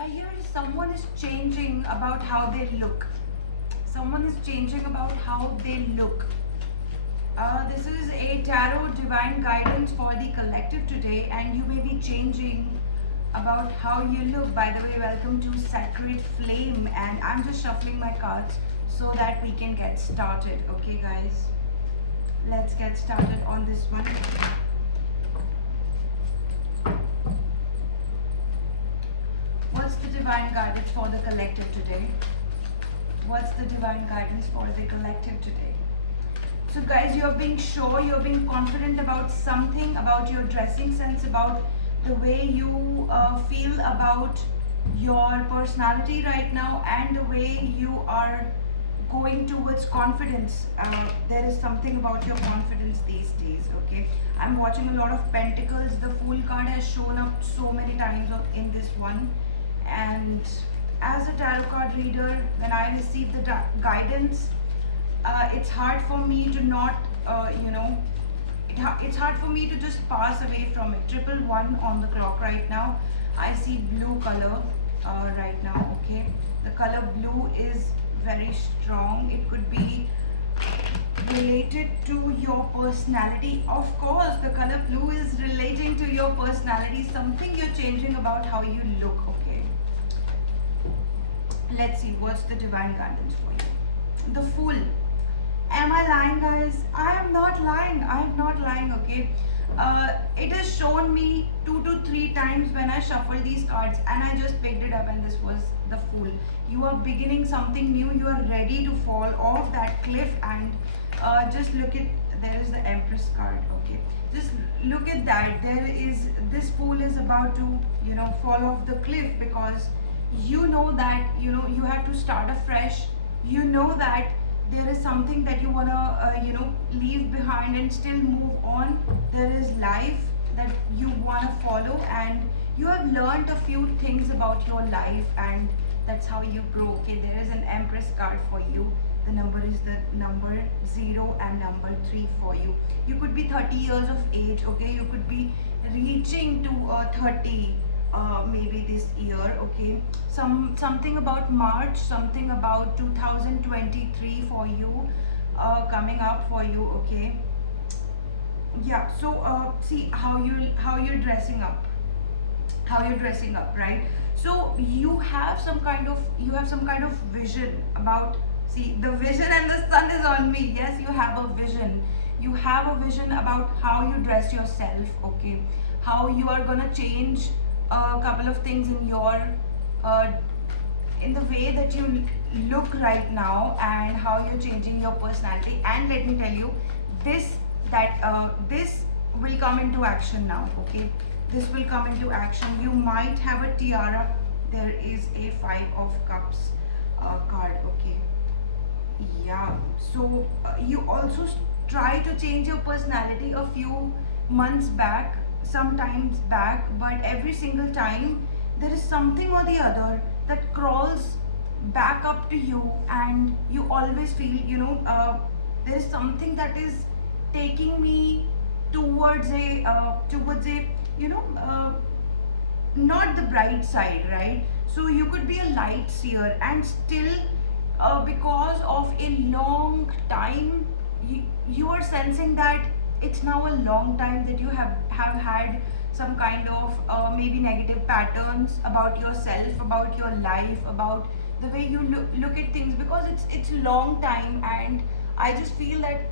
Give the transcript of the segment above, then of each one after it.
I hear someone is changing about how they look. Someone is changing about how they look. This is a tarot divine guidance for the collective today, and you may be changing about how you look. By the way, welcome to Sacred Flame, and I'm just shuffling my cards so that we can get started. Okay, guys, let's get started on this one. What's the divine guidance for the collective today? What's the divine guidance for the collective today? So guys, you're being sure, you're being confident about something, about your dressing sense, about the way you feel about your personality right now, and the way you are going towards confidence. There is something about your confidence these days, okay? I'm watching a lot of pentacles. The Fool card has shown up so many times in this one. And as a tarot card reader, when I receive the guidance, it's hard for me to not, it's hard for me to just pass away from it. 111 on the clock right now. I see blue color right now, okay? The color blue is very strong. It could be related to your personality. Of course, the color blue is relating to your personality, something you're changing about how you look, okay? Let's see what's the divine guidance for you. The Fool. Am I lying, guys? I am not lying. I am not lying, okay? It has shown me 2 to 3 times when I shuffle these cards, and I just picked it up, and this was the Fool. You are beginning something new. You are ready to fall off that cliff, and just look at, there is the Empress card, okay? Just look at that. There is, this Fool is about to, fall off the cliff, because you know that, you have to start afresh. You know that there is something that you want to, leave behind and still move on. There is life that you want to follow, and you have learned a few things about your life, and that's how you grow, okay? There is an Empress card for you. The number is the number 0 and number 3 for you. You could be 30 years of age, okay? You could be reaching to 30 maybe this year, okay? Something about March, something about 2023 for you, coming up for you, okay? Yeah, so see how you're dressing up, right? So you have some kind of vision about, see, the vision, and the sun is on me. Yes, you have a vision. You have a vision about how you dress yourself, okay? How you are gonna change a couple of things in your in the way that you look right now, and how you're changing your personality. And let me tell you, this will come into action now, okay? This will come into action. You might have a tiara. There is a 5 of Cups card, okay? Yeah, so you also try to change your personality a few months back, sometimes back, but every single time there is something or the other that crawls back up to you, and you always feel, there is something that is taking me towards a not the bright side, right? So you could be a light seer, and still because of a long time, you are sensing that it's now a long time that you have had some kind of maybe negative patterns about yourself, about your life, about the way you look at things, because it's a long time. And I just feel that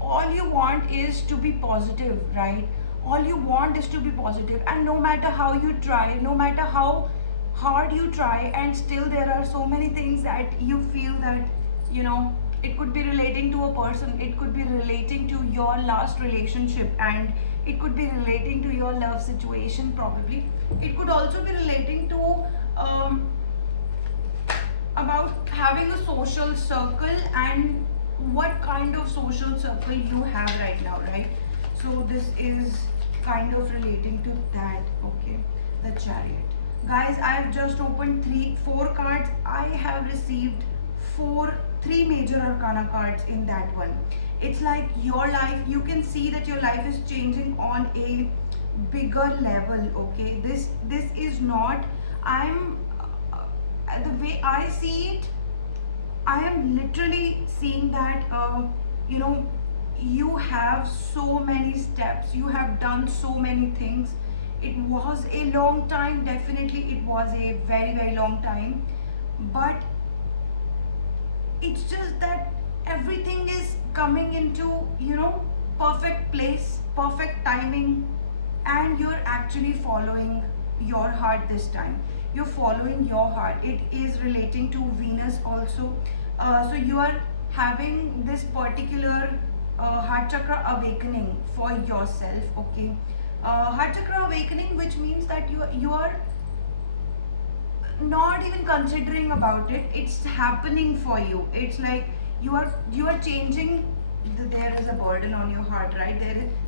all you want is to be positive, right? All you want is to be positive, and no matter how you try, no matter how hard you try, and still there are so many things that you feel that, it could be relating to a person, it could be relating to your last relationship, and it could be relating to your love situation probably. It could also be relating to about having a social circle, and what kind of social circle you have right now, right? So this is kind of relating to that, okay? The Chariot. Guys, I have just opened 4 cards. I have received 3 major arcana cards in that one. It's like your life, you can see that your life is changing on a bigger level, okay? This is not I'm the way I see it, I am literally seeing that you know you have so many steps, you have done so many things. It was a long time, definitely it was a very very long time, but it's just that everything is coming into perfect place, perfect timing, and you're actually following your heart this time. You're following your heart. It is relating to Venus also. So you are having this particular heart chakra awakening for yourself. Okay, heart chakra awakening, which means that you are not even considering about it, it's happening for you. It's like you are changing. There is a burden on your heart, right?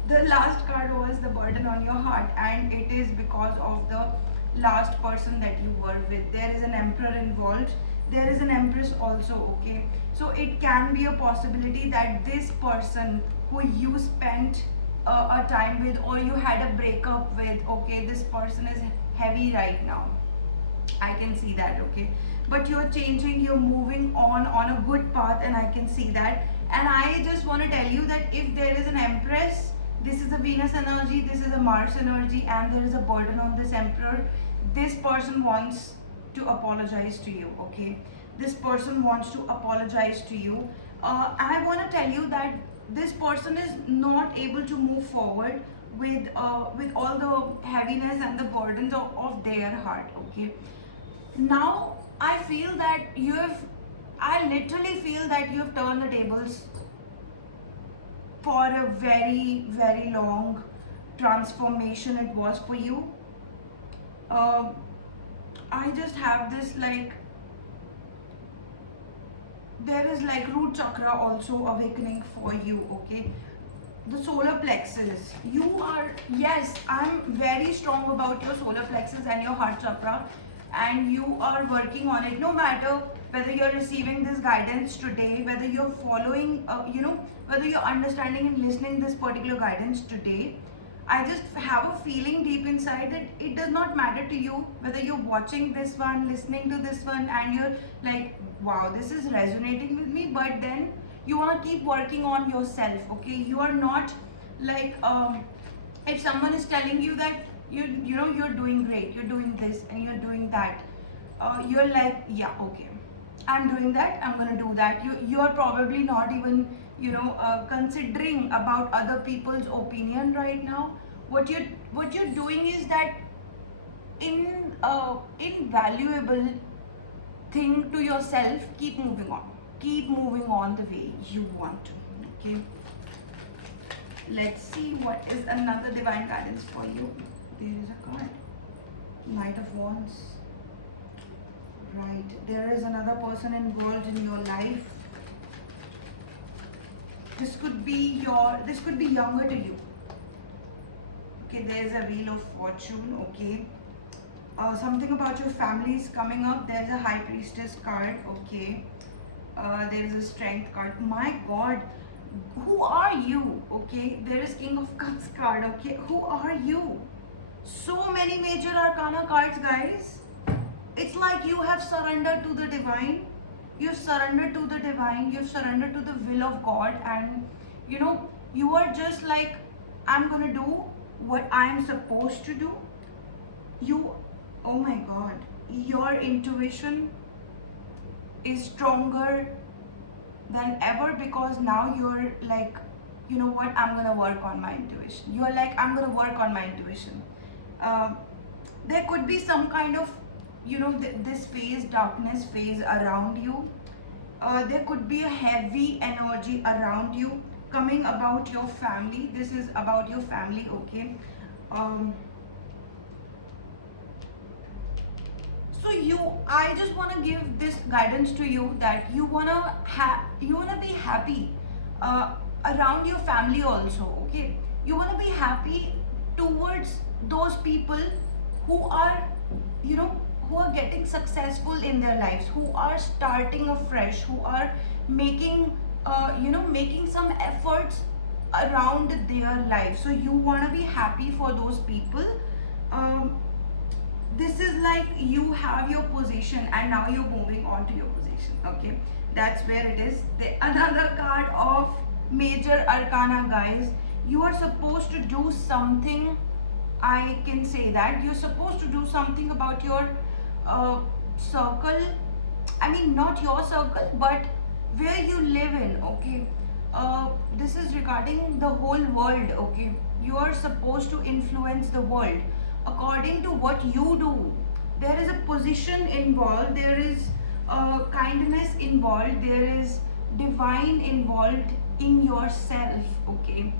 The last card was the burden on your heart, and it is because of the last person that you were with. There is an emperor involved, there is an empress also. Okay, so it can be a possibility that this person who you spent a time with, or you had a breakup with, okay, this person is heavy right now. I can see that. Okay, but you're changing, you're moving on a good path, and I can see that. And I just want to tell you that if there is an empress, this is a Venus energy, this is a Mars energy, and there is a burden on this emperor. This person wants to apologize to you. Okay, this person wants to apologize to you. I want to tell you that this person is not able to move forward with all the heaviness and the burdens of their heart. Okay, now I feel that I literally feel that you have turned the tables for a very very long transformation it was for you. uh, I just have this, like, there is like root chakra also awakening for you. Okay, the solar plexus, you are, yes, I'm very strong about your solar plexus and your heart chakra, and you are working on it. No matter whether you're receiving this guidance today, whether you're following whether you're understanding and listening this particular guidance today, I just have a feeling deep inside that it does not matter to you whether you're watching this one, listening to this one, and you're like, wow, this is resonating with me, but then you want to keep working on yourself. Okay, you are not like, if someone is telling you that you're doing great, you're doing this and you're doing that, you're like, yeah, okay, I'm doing that, I'm gonna do that. You are probably not even considering about other people's opinion right now. What you're doing is that invaluable thing to yourself. Keep moving on, keep moving on the way you want to. Okay, let's see what is another divine guidance for you. There is a card, Knight of Wands. Right, there is another person involved in your life. This could be younger to you. Okay, there is a Wheel of Fortune. Okay, something about your family is coming up. There is a High Priestess card. Okay, there is a Strength card. My God, who are you? Okay, there is King of Cups card. Okay, who are you? So many major arcana cards, guys. It's like you have surrendered to the divine. You've surrendered to the divine. You've surrendered to the will of God, and you are just like, I'm gonna do what I'm supposed to do. Oh my God, your intuition is stronger than ever, because now you're like, you know what, I'm gonna work on my intuition. You're like, I'm gonna work on my intuition. There could be some kind of this phase, darkness phase around you. There could be a heavy energy around you coming about your family. This is about your family. Okay, so I just want to give this guidance to you that you wanna be happy around your family also. Okay, you wanna be happy towards those people who are who are getting successful in their lives, who are starting afresh, who are making making some efforts around their life. So you want to be happy for those people. This is like you have your position and now you're moving on to your position. Okay, that's where it is. Another card of major arcana, guys. You are supposed to do something. I can say that you're supposed to do something about your circle. I mean, not your circle, but where you live in. Okay, this is regarding the whole world. Okay, you are supposed to influence the world according to what you do. There is a position involved, there is kindness involved, there is divine involved in yourself. Okay,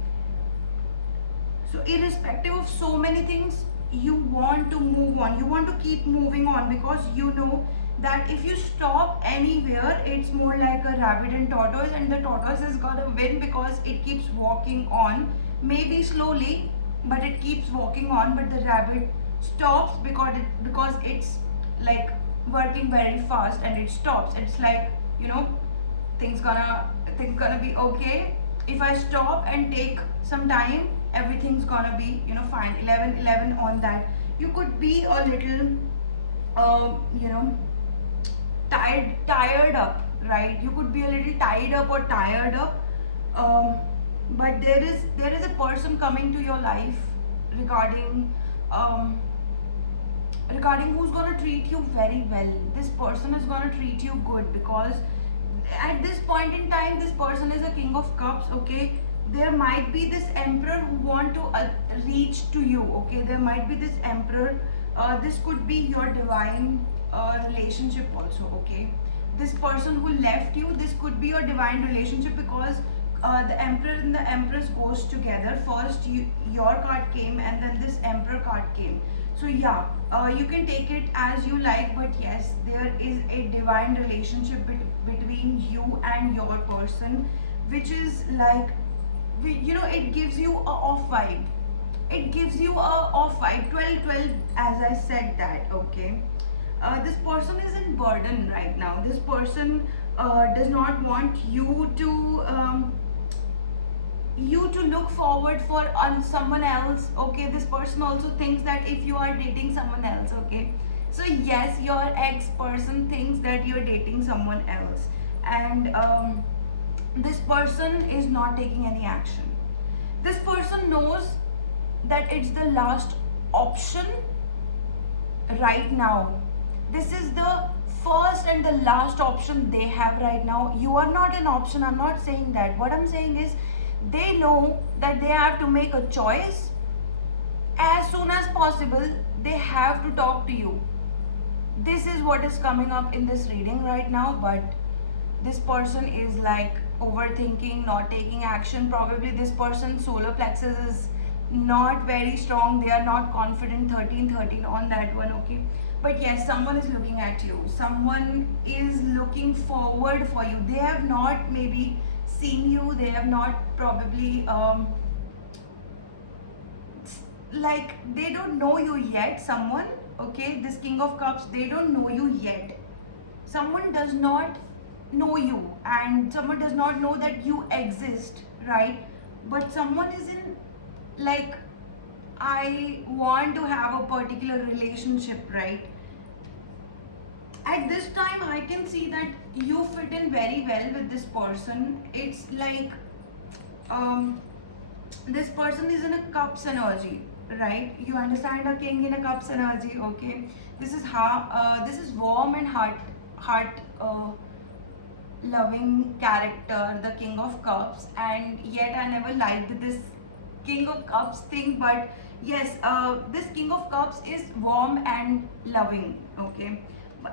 so irrespective of so many things, you want to move on, you want to keep moving on, because you know that if you stop anywhere, it's more like a rabbit and tortoise, and the tortoise is gonna win because it keeps walking on, maybe slowly, but it keeps walking on. But the rabbit stops because it's like working very fast, and it stops. It's like, you know, things gonna be okay. If I stop and take some time, everything's gonna be, you know, fine. 11 on that. You could be a little you know, tired up, right? You could be a little tied up or tired up, but there is a person coming to your life regarding regarding who's going to treat you very well. This person is going to treat you good, because at this point in time, this person is a king of cups. Okay, there might be this emperor who want to reach to you. Okay, there might be this emperor, this could be your divine relationship also. Okay, this person who left you, this could be your divine relationship, because the emperor and the empress goes together. First your card came, and then this emperor card came. So yeah, you can take it as you like, but yes, there is a divine relationship between you and your person, which is like, you know, it gives you a off vibe. It gives you a off vibe. 12 as I said that. Okay, this person is in burden right now. This person does not want you to look forward for someone else. Okay, this person also thinks that if you are dating someone else. Okay, so yes, your ex person thinks that you're dating someone else, and this person is not taking any action. This person knows that it's the last option right now. This is the first and the last option they have right now. You are not an option. I'm not saying that. What I'm saying is, they know that they have to make a choice as soon as possible. They have to talk to you. This is what is coming up in this reading right now. But this person is like overthinking, not taking action. Probably this person's solar plexus is not very strong. They are not confident. 13 on that one. Okay, but yes, someone is looking at you. Someone is looking forward for you. They have not maybe seen you. They have not probably like, they don't know you yet. Someone, okay, this king of cups, they don't know you yet. Someone does not know you, and someone does not know that you exist, right? But someone is in like, I want to have a particular relationship, right? At this time, I can see that you fit in very well with this person. It's like this person is in a cups energy, right? You understand a king in a cups energy. Okay, this is how this is warm and heart loving character, the king of cups, and yet I never liked this king of cups thing. But yes, this king of cups is warm and loving. Okay,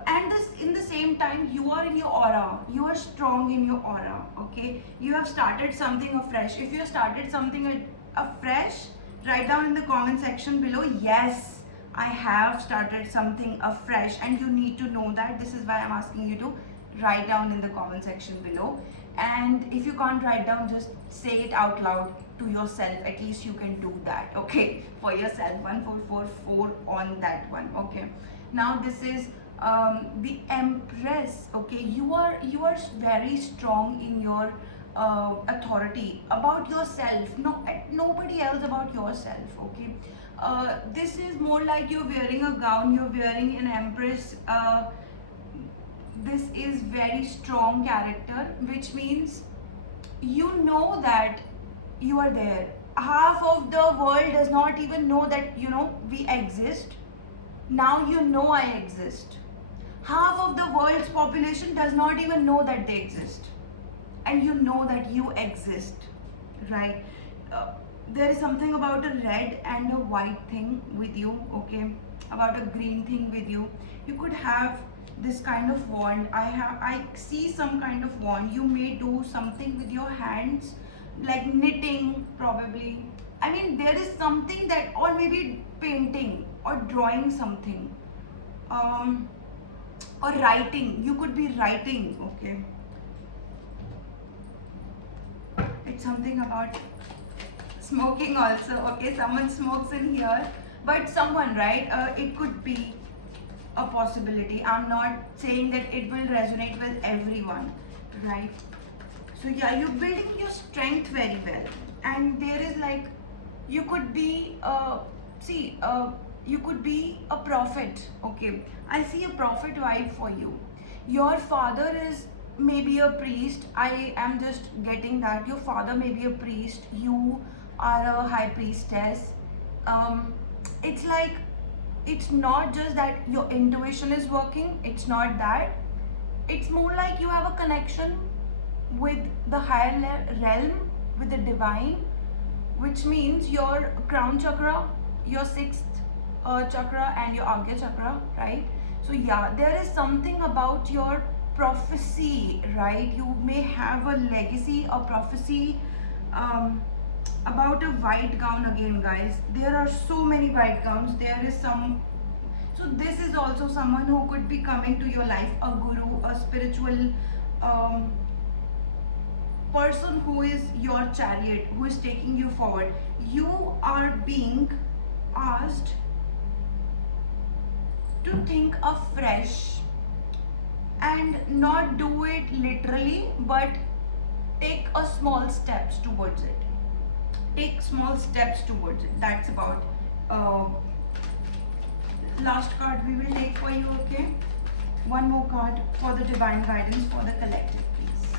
and this, in the same time, you are in your aura, you are strong in your aura. Okay, you have started something afresh. If you have started something afresh, write down in the comment section below, yes, I have started something afresh. And you need to know that. This is why I'm asking you to write down in the comment section below. And if you can't write down, just say it out loud to yourself. At least you can do that. Okay, for yourself. 1444 on that one. Okay, now this is the Empress. Okay, you are very strong in your authority about yourself. No, nobody else, about yourself. Okay, This is more like you're wearing a gown, you're wearing an empress. This is very strong character, which means you know that you are there. Half of the world does not even know that we exist. Now you know I exist. Half of the world's population does not even know that they exist, and you know that you exist, right? There is something about a red and a white thing with you, okay? About a green thing with you. You could have this kind of wand. I see some kind of wand. You may do something with your hands, like knitting probably. I mean, there is something that, or maybe painting or drawing something, or writing. You could be writing, okay? It's something about smoking also, okay? Someone smokes in here, but someone, right? It could be a possibility. I'm not saying that it will resonate with everyone, right? So yeah, you're building your strength very well, and there is like, you could be you could be a prophet, okay? I see a prophet vibe for you. Your father is maybe a priest. I am just getting that your father may be a priest, you are a high priestess. It's like, it's not just that your intuition is working, it's not that. It's more like you have a connection with the higher realm, with the divine, which means your crown chakra, your sixth chakra, and your Agya chakra, right? So yeah, there is something about your prophecy, right? You may have a legacy, a prophecy, about a white gown again, guys. There are so many white gowns. There is some. So this is also someone who could be coming to your life, a guru, a spiritual person who is your chariot, who is taking you forward. You are being asked to think afresh and not do it literally, but take a small steps towards it. Take small steps towards it. That's about last card we will take for you, okay? One more card for the divine guidance for the collective, please.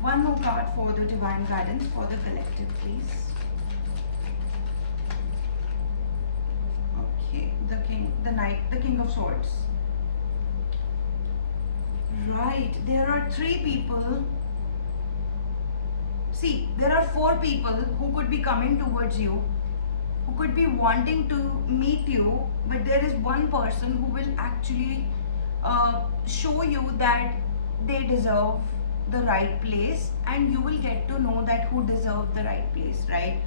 One more card for the divine guidance for the collective, please. Okay, the king, the knight, the king of swords. Right, there are three people. See, there are four people who could be coming towards you, who could be wanting to meet you, but there is one person who will actually show you that they deserve the right place, and you will get to know that who deserves the right place, right?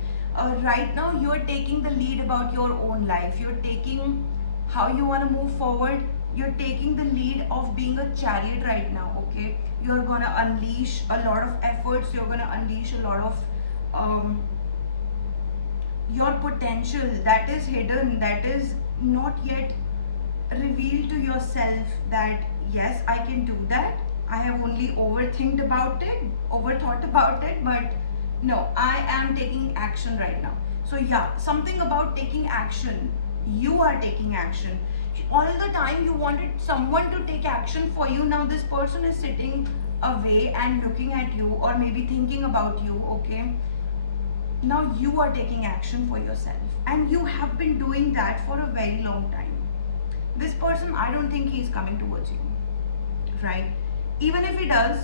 Right now, you're taking the lead about your own life. You're taking how you want to move forward. You're taking the lead of being a chariot right now, okay? You're gonna unleash a lot of efforts. You're gonna unleash a lot of your potential that is hidden, that is not yet revealed to yourself, that yes, I can do that. I have only overthought about it, but no, I am taking action right now. So yeah, something about taking action. You are taking action. All the time you wanted someone to take action for you. Now this person is sitting away and looking at you, or maybe thinking about you, okay? Now you are taking action for yourself, and you have been doing that for a very long time. This person, I don't think he is coming towards you, right? Even if he does,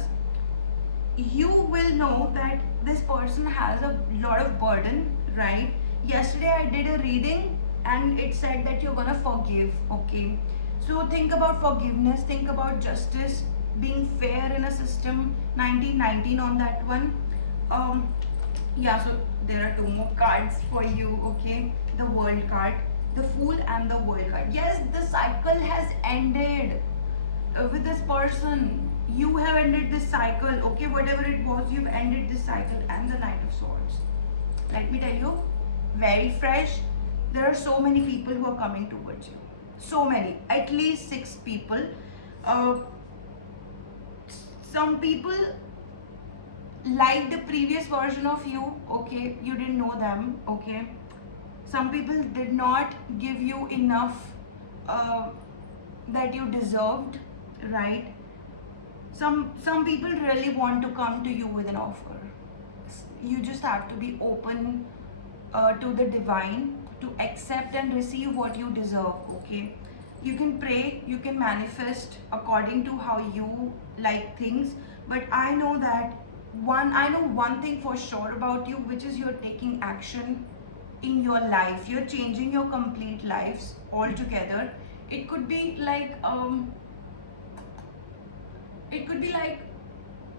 you will know that this person has a lot of burden, right? Yesterday I did a reading and it said that you're gonna forgive, okay? So think about forgiveness, think about justice, being fair in a system. 1919 on that one. Yeah, so there are two more cards for you, okay? The world card, the fool, and the world card. Yes, the cycle has ended with this person. You have ended this cycle, okay? Whatever it was, you've ended this cycle. And the Knight of Swords. Let me tell you, very fresh. There are so many people who are coming towards you. So many, at least 6 people. Some people like the previous version of you, okay? You didn't know them, okay? Some people did not give you enough that you deserved, right? Some people really want to come to you with an offer. You just have to be open to the divine, to accept and receive what you deserve. Okay, you can pray, you can manifest according to how you like things, but I know one thing for sure about you, which is you're taking action in your life. You're changing your complete lives altogether. It could be like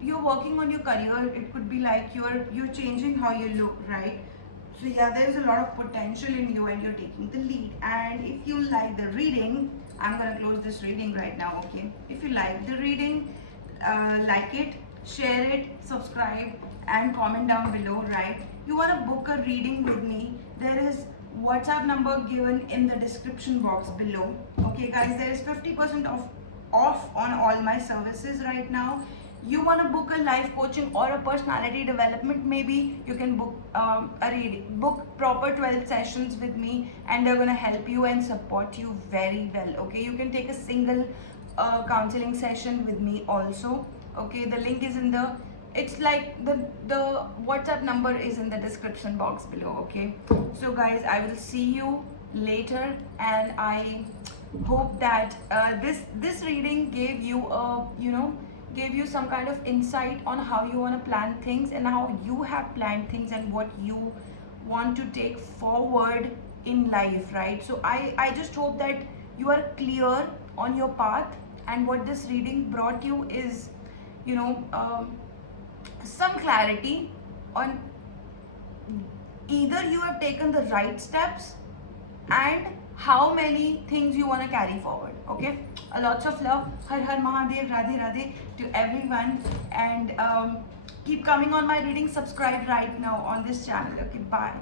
you're working on your career. It could be like you're changing how you look, right? So yeah, there's a lot of potential in you and you're taking the lead. And if you like the reading, I'm gonna close this reading right now. Okay, if you like the reading, like it, share it, subscribe, and comment down below, right? You want to book a reading with me, there is WhatsApp number given in the description box below. Okay guys, there is 50% off on all my services right now. You want to book a life coaching or a personality development, maybe you can book a reading, book proper 12 sessions with me, and they're going to help you and support you very well. Okay, you can take a single counseling session with me also. Okay, the link is in the, it's like the WhatsApp number is in the description box below. Okay, so guys, I will see you later, and I hope that this reading gave you a gave you some kind of insight on how you want to plan things and how you have planned things and what you want to take forward in life, right? So I just hope that you are clear on your path, and what this reading brought you is some clarity on either you have taken the right steps and how many things you want to carry forward. Okay, lots of love. Har Har Mahadev, Radhe Radhe to everyone, and keep coming on my reading. Subscribe right now on this channel. Okay, bye.